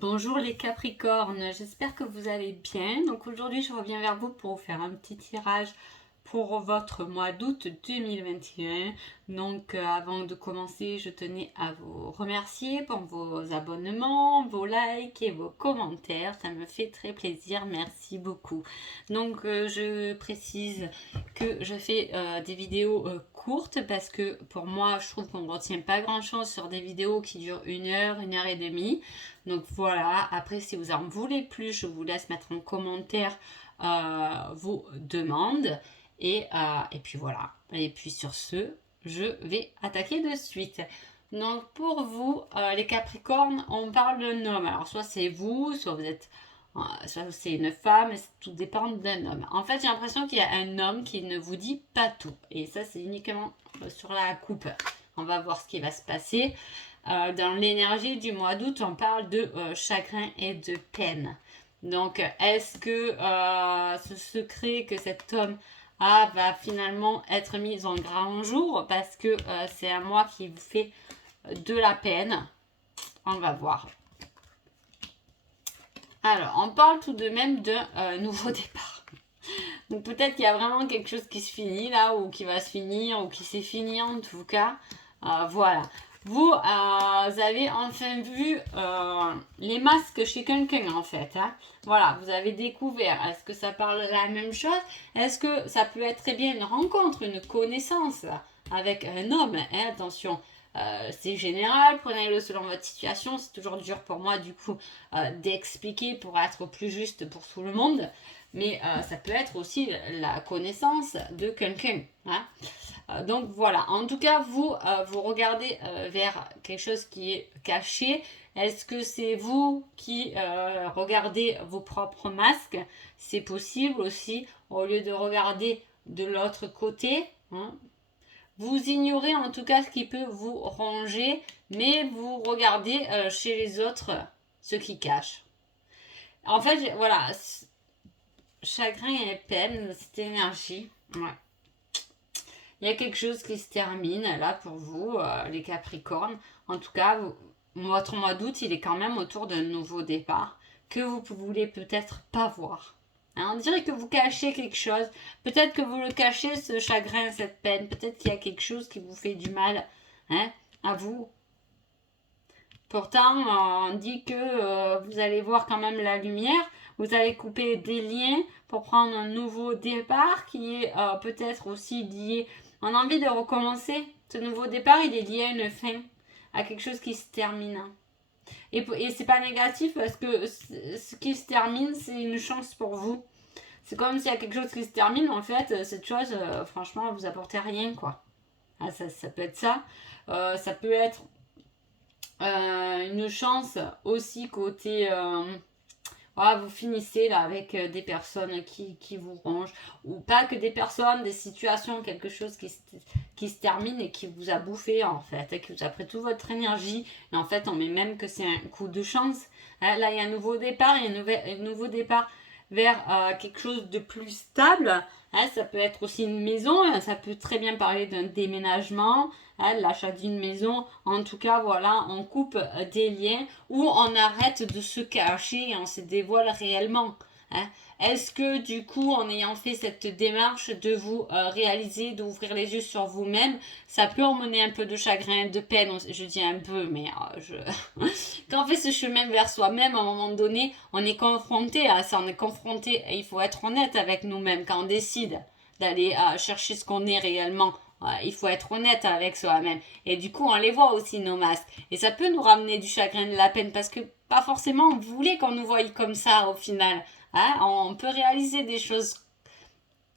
Bonjour les Capricornes, j'espère que vous allez bien. Donc aujourd'hui je reviens vers vous pour vous faire un petit tirage pour votre mois d'août 2021. Donc avant de commencer, je tenais à vous remercier pour vos abonnements, vos likes et vos commentaires. Ça me fait très plaisir, merci beaucoup. Donc je précise que je fais des vidéos courtes parce que pour moi je trouve qu'on ne retient pas grand chose sur des vidéos qui durent 1 heure et demie. Donc voilà, après si vous en voulez plus, je vous laisse mettre en commentaire vos demandes. Et puis voilà. Et puis sur ce, je vais attaquer de suite. Donc pour vous, les Capricornes, on parle d'un homme. Alors soit c'est vous, soit vous êtes, soit c'est une femme, et tout dépend d'un homme. En fait, j'ai l'impression qu'il y a un homme qui ne vous dit pas tout. Et ça, c'est uniquement sur la coupe. On va voir ce qui va se passer. Dans l'énergie du mois d'août, on parle de chagrin et de peine. Donc, est-ce que ce secret que cet homme a va finalement être mis en grand jour parce que c'est un mois qui vous fait de la peine? On va voir. Alors, on parle tout de même d'un nouveau départ. Donc peut-être qu'il y a vraiment quelque chose qui se finit là, ou qui va se finir, ou qui s'est fini en tout cas. Voilà. Vous avez enfin vu les masques chez quelqu'un en fait. Hein. Voilà, vous avez découvert. Est-ce que ça parle de la même chose? Est-ce que ça peut être très bien une rencontre, une connaissance avec un homme? Hein, attention, c'est général, prenez-le selon votre situation. C'est toujours dur pour moi du coup d'expliquer pour être plus juste pour tout le monde. Mais ça peut être aussi la connaissance de quelqu'un. Hein. Donc voilà, en tout cas, vous regardez vers quelque chose qui est caché. Est-ce que c'est vous qui regardez vos propres masques? C'est possible aussi, au lieu de regarder de l'autre côté. Hein. Vous ignorez en tout cas ce qui peut vous ranger, mais vous regardez chez les autres ce qui cache. En fait, voilà, chagrin et peine, cette énergie. Ouais. Il y a quelque chose qui se termine là pour vous, les Capricornes. En tout cas, votre mois d'août, il est quand même autour d'un nouveau départ que vous voulez peut-être pas voir. Hein, on dirait que vous cachez quelque chose. Peut-être que vous le cachez, ce chagrin, cette peine. Peut-être qu'il y a quelque chose qui vous fait du mal hein, à vous. Pourtant, on dit que vous allez voir quand même la lumière. Vous allez couper des liens pour prendre un nouveau départ qui est peut-être aussi lié. On a envie de recommencer. Ce nouveau départ, il est lié à une fin, à quelque chose qui se termine. Et c'est pas négatif parce que ce qui se termine, c'est une chance pour vous. C'est comme s'il y a quelque chose qui se termine, en fait, cette chose, franchement, vous apportez rien, quoi. Ah, ça peut être ça. Ça peut être une chance aussi côté vous finissez là avec des personnes qui vous rongent ou pas que des personnes, des situations, quelque chose qui se termine et qui vous a bouffé en fait, et qui vous a pris toute votre énergie et en fait on met même que c'est un coup de chance. Là il y a un nouveau départ, il y a un nouveau départ vers quelque chose de plus stable. Ça peut être aussi une maison, ça peut très bien parler d'un déménagement, l'achat d'une maison. En tout cas, voilà, on coupe des liens ou on arrête de se cacher et on se dévoile réellement. Hein. Est-ce que du coup, en ayant fait cette démarche de vous réaliser, d'ouvrir les yeux sur vous-même, ça peut emmener un peu de chagrin, de peine, je dis un peu, mais quand on fait ce chemin vers soi-même, à un moment donné, on est confronté à ça, on est confronté, et il faut être honnête avec nous-mêmes quand on décide d'aller chercher ce qu'on est réellement. Il faut être honnête avec soi-même. Et du coup, on les voit aussi, nos masques. Et ça peut nous ramener du chagrin, de la peine, parce que pas forcément on voulait qu'on nous voie comme ça au final. Hein, on peut réaliser des choses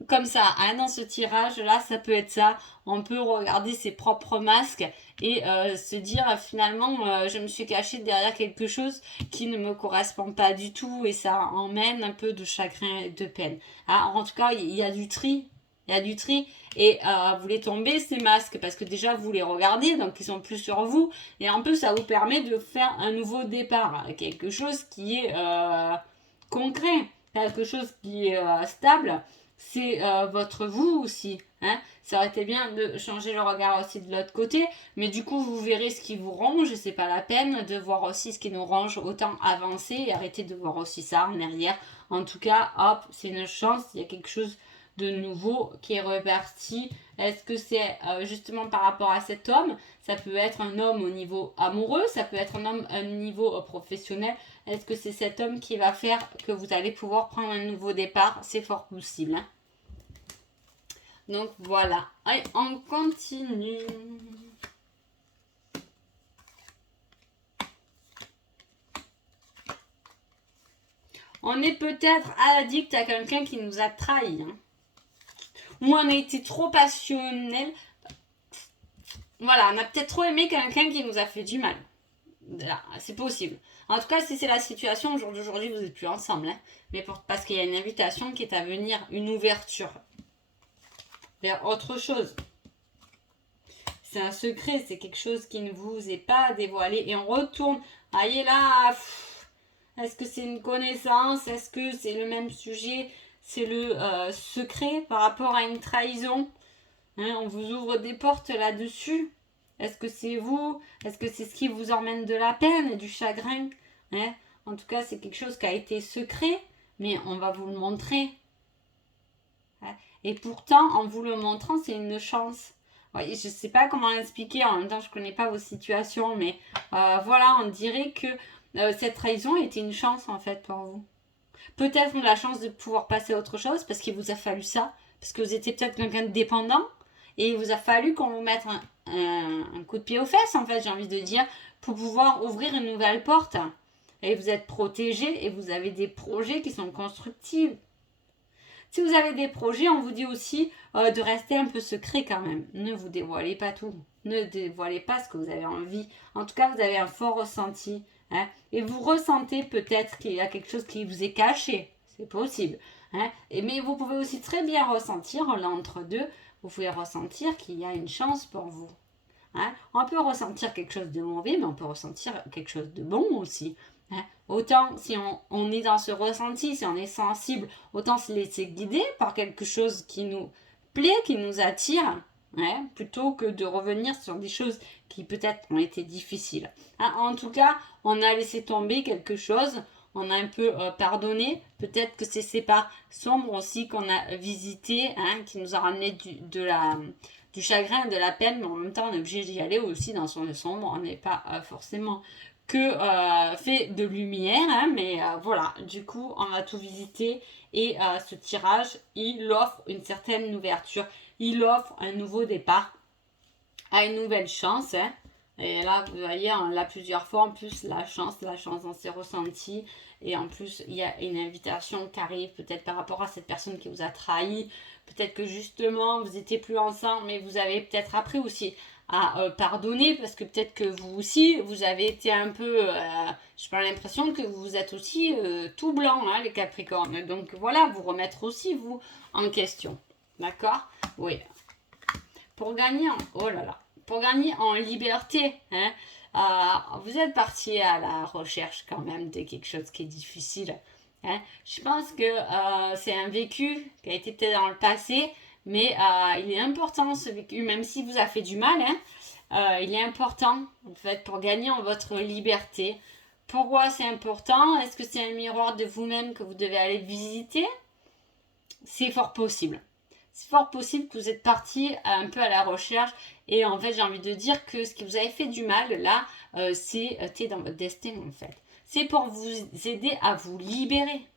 comme ça, hein, dans ce tirage-là, ça peut être ça. On peut regarder ses propres masques et se dire finalement, je me suis cachée derrière quelque chose qui ne me correspond pas du tout et ça emmène un peu de chagrin et de peine. Hein, en tout cas, il y a du tri. Il y a du tri et vous les tombez ces masques parce que déjà vous les regardez donc ils sont plus sur vous et en plus ça vous permet de faire un nouveau départ, quelque chose qui est concret, quelque chose qui est stable. C'est votre vous aussi. Hein. Ça aurait été bien de changer le regard aussi de l'autre côté, mais du coup vous verrez ce qui vous ronge et c'est pas la peine de voir aussi ce qui nous ronge, autant avancer et arrêter de voir aussi ça en arrière. En tout cas, hop, c'est une chance, il y a quelque chose de nouveau qui est reparti. Est-ce que c'est justement par rapport à cet homme? Ça peut être un homme au niveau amoureux, ça peut être un homme au niveau professionnel. Est-ce que c'est cet homme qui va faire que vous allez pouvoir prendre un nouveau départ? C'est fort possible. Hein. Donc voilà. Allez, on continue. On est peut-être addict à quelqu'un qui nous a trahis. Hein. Ou on a été trop passionnel. Voilà, on a peut-être trop aimé quelqu'un qui nous a fait du mal. C'est possible. En tout cas, si c'est la situation, au jour d'aujourd'hui, vous n'êtes plus ensemble. Hein. Mais parce qu'il y a une invitation qui est à venir, une ouverture vers autre chose. C'est un secret, c'est quelque chose qui ne vous est pas dévoilé. Et on retourne. Aïe là, est-ce que c'est une connaissance? Est-ce que c'est le même sujet? C'est le secret par rapport à une trahison? Hein, on vous ouvre des portes là-dessus. Est-ce que c'est vous? Est-ce que c'est ce qui vous emmène de la peine et du chagrin? Hein? En tout cas, c'est quelque chose qui a été secret, mais on va vous le montrer. Hein? Et pourtant, en vous le montrant, c'est une chance. Ouais, je ne sais pas comment l'expliquer, en même temps, je ne connais pas vos situations, mais voilà, on dirait que cette trahison était une chance, en fait, pour vous. Peut-être la chance de pouvoir passer à autre chose, parce qu'il vous a fallu ça, parce que vous étiez peut-être quelqu'un de dépendant, et il vous a fallu qu'on vous mette un coup de pied aux fesses, en fait, j'ai envie de dire, pour pouvoir ouvrir une nouvelle porte. Et vous êtes protégé et vous avez des projets qui sont constructifs. Si vous avez des projets, on vous dit aussi de rester un peu secret quand même. Ne vous dévoilez pas tout. Ne dévoilez pas ce que vous avez envie. En tout cas, vous avez un fort ressenti. Hein, et vous ressentez peut-être qu'il y a quelque chose qui vous est caché. C'est possible. Hein, mais vous pouvez aussi très bien ressentir, l'entre-deux, vous pouvez ressentir qu'il y a une chance pour vous. Hein, on peut ressentir quelque chose de mauvais, mais on peut ressentir quelque chose de bon aussi. Hein. Autant si on est dans ce ressenti, si on est sensible, autant se laisser guider par quelque chose qui nous plaît, qui nous attire, hein, plutôt que de revenir sur des choses qui peut-être ont été difficiles. Hein, en tout cas, on a laissé tomber quelque chose, on a un peu pardonné. Peut-être que c'est ces parts sombres aussi qu'on a visitées, hein, qui nous a ramené du chagrin, de la peine, mais en même temps on est obligé d'y aller aussi dans son sombre. On n'est pas forcément que fait de lumière, hein, mais voilà, du coup on a tout visité et ce tirage il offre une certaine ouverture, il offre un nouveau départ à une nouvelle chance. Hein. Et là, vous voyez, on l'a plusieurs fois. En plus, la chance on s'est ressenti. Et en plus, il y a une invitation qui arrive peut-être par rapport à cette personne qui vous a trahi. Peut-être que justement, vous n'étiez plus ensemble, mais vous avez peut-être appris aussi à pardonner parce que peut-être que vous aussi, vous avez été un peu... j'ai pas l'impression que vous êtes aussi tout blanc, hein, les Capricornes. Donc voilà, vous remettre aussi, vous, en question. D'accord? Oui. Pour gagner oh là là, pour gagner en liberté, hein, vous êtes parti à la recherche quand même de quelque chose qui est difficile. Hein. Je pense que c'est un vécu qui a été peut-être dans le passé, mais il est important ce vécu, même s'il vous a fait du mal, hein, il est important en fait pour gagner en votre liberté. Pourquoi c'est important? Est-ce que c'est un miroir de vous-même que vous devez aller visiter? C'est fort possible. C'est fort possible que vous êtes parti un peu à la recherche et en fait j'ai envie de dire que ce qui vous avait fait du mal là, c'était dans votre destin en fait. C'est pour vous aider à vous libérer.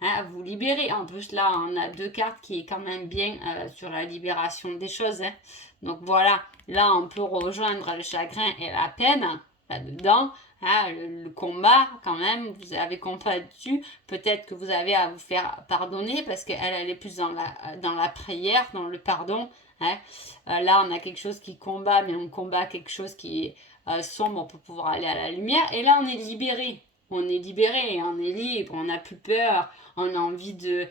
Hein, à vous libérer. En plus là on a deux cartes qui est quand même bien sur la libération des choses. Hein. Donc voilà, là on peut rejoindre le chagrin et la peine là-dedans. Hein, le combat quand même, vous avez combattu, peut-être que vous avez à vous faire pardonner parce qu'elle est plus dans la prière, dans le pardon. Hein. Là on a quelque chose qui combat, mais on combat quelque chose qui est sombre pour pouvoir aller à la lumière. Et là on est libéré. On est libéré, on est libre, on n'a plus peur, on a envie de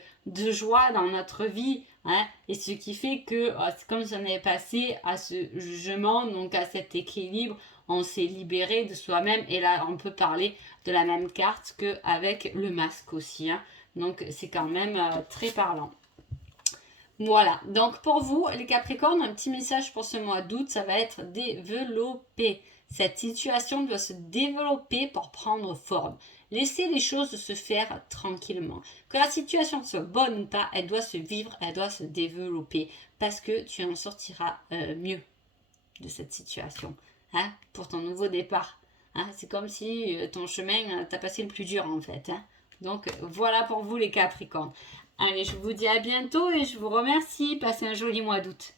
joie dans notre vie. Hein, et ce qui fait que c'est comme si on est passé à ce jugement, donc à cet équilibre, on s'est libéré de soi-même. Et là, on peut parler de la même carte qu'avec le masque aussi. Hein. Donc, c'est quand même très parlant. Voilà, donc pour vous, les Capricornes, un petit message pour ce mois d'août, ça va être développer. Cette situation doit se développer pour prendre forme. Laissez les choses se faire tranquillement. Que la situation soit bonne ou pas, elle doit se vivre, elle doit se développer parce que tu en sortiras mieux de cette situation, hein, pour ton nouveau départ. Hein. C'est comme si ton chemin, t'as passé le plus dur en fait. Hein. Donc voilà pour vous les Capricornes. Allez, je vous dis à bientôt et je vous remercie. Passez un joli mois d'août.